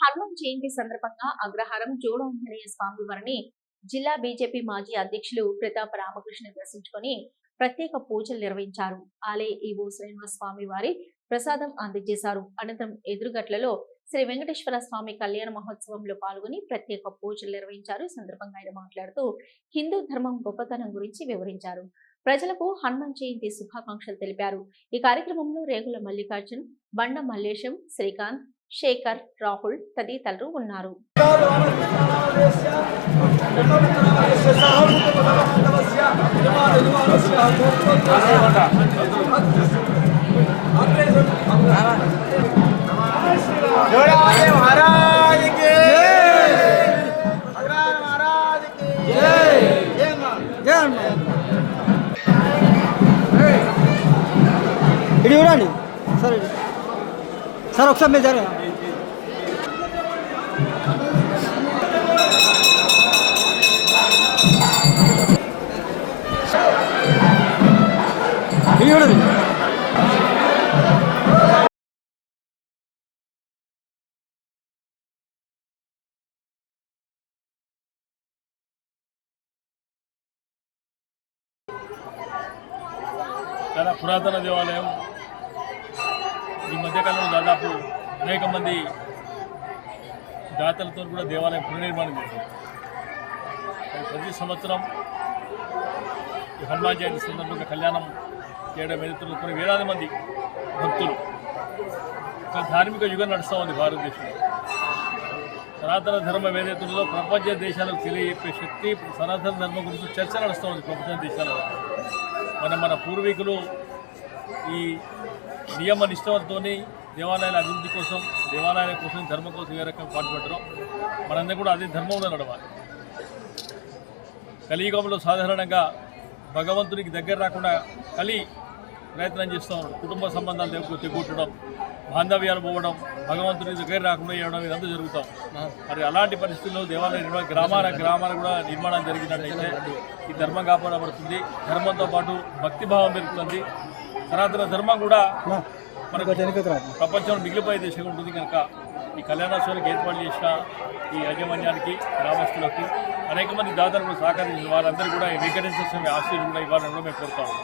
హనుమాన్ జయంతి సందర్భంగా అగ్రహారం జోడాంజనేయ స్వామి వారిని జిల్లా బీజేపీ మాజీ అధ్యక్షులు ప్రతాప రామకృష్ణ దర్శించుకొని ప్రత్యేక పూజలు నిర్వహించారు. ఆలయ ఈవో శ్రీనివాస స్వామి వారి ప్రసాదం అందజేశారు. అనంతరం ఎదురుగట్లలో శ్రీ వెంకటేశ్వర స్వామి కళ్యాణ మహోత్సవంలో పాల్గొని ప్రత్యేక పూజలు నిర్వహించారు. ఈ సందర్భంగా ఆయన మాట్లాడుతూ హిందూ ధర్మం గొప్పతనం గురించి వివరించారు. ప్రజలకు హనుమాన్ జయంతి శుభాకాంక్షలు తెలిపారు. ఈ కార్యక్రమంలో రేగుల మల్లికార్జున్ బండ మల్లేశం శ్రీకాంత్ శేఖర్ రాహుల్ తదితరులు ఉన్నారు. ఇడి సరే. సార్ ఒకసారి మీరు జరగ చాలా పురాతన దేవాలయం. ఈ మధ్యకాలంలో దాదాపు అనేక మంది దాతలతో కూడా దేవాలయం పునర్నిర్మాణం చేశారు. ప్రతి సంవత్సరం హనుమాన్ జయంతి సందర్భంగా కళ్యాణం చేయడం ఏదైతుందో కొన్ని వేలాది మంది భక్తులు. ఒక ధార్మిక యుగం నడుస్తూ ఉంది భారతదేశంలో. సనాతన ధర్మం ఏదైతుందో ప్రపంచ దేశాలకు తెలియజెప్పే శక్తి సనాతన ధర్మం గురించి చర్చ నడుస్తూ ఉంది ప్రపంచ దేశాలలో. మన మన పూర్వీకులు ఈ నియమ నిష్టలతో దేవాలయాల అభివృద్ధి కోసం దేవాలయాల కోసం ధర్మం కోసం ఏ రకంగా పాటుపడ్డారో మనందరూ కూడా అదే ధర్మంలో నడవాలి. కలియుగంలో సాధారణంగా భగవంతునికి దగ్గర రాకుండా కలి ప్రయత్నం చేస్తూ. కుటుంబ సంబంధాలు తెగొట్టడం బాంధవ్యాలు పోవడం భగవంతునికి దగ్గర రాకుండా చేయడం ఇదంతా జరుగుతాం. మరి అలాంటి పరిస్థితుల్లో దేవాలయ నిర్మాణ గ్రామాల గ్రామాలు కూడా నిర్మాణం జరిగినట్టయితే ఈ ధర్మం కాపాడబడుతుంది. ధర్మంతో పాటు భక్తిభావం పెరుగుతుంది. సనాతన ధర్మం కూడా మనకు ప్రపంచంలో మిగిలిపోయే దేశంగా ఉంటుంది కనుక ఈ కళ్యాణోత్సవానికి ఏర్పాటు చేసిన ఈ యాజమాన్యానికి గ్రామస్తులకు అనేక మంది దాతలు కూడా సహకరించిన వారందరూ కూడా ఈ వెంకటేశ్వర స్వామి ఆశీర్వాదం కూడా ఇవ్వాలని కూడా మేము కోరుతాము